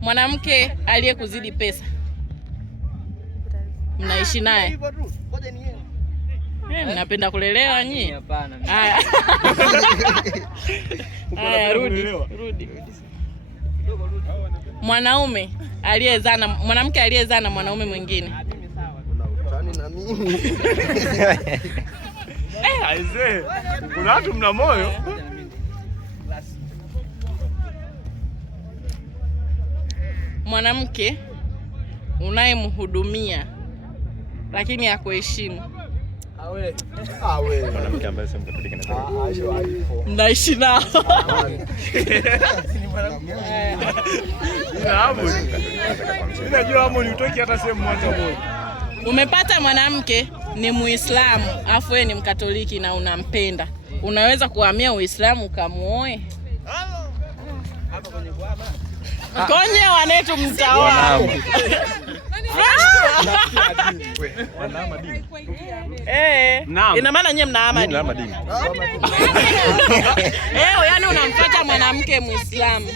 Mwanamke aliyekuzidi pesa, mnaishi naye? Mnapenda kulelewa nyinyi? Hapana. Haya. Haya, rudi. Mwanamke aliyezaa na mwanaume mwingine. Na mimi. Aisee, kuna watu mna moyo. Mwanamke unayemhudumia lakini hakuheshimu. Mwanamke ambaye sio mkatoliki na mnaishi nao. Unajua hapo ni utoki hata sehemu moja. Umepata mwanamke ni Muislamu afu wewe ni Mkatoliki na unampenda, unaweza kuhamia Uislamu ukamuoe? Konye wanetu mtaoa. Ina maana nyie mnahama dini. Yaani unamfuata mwanamke Muislamu.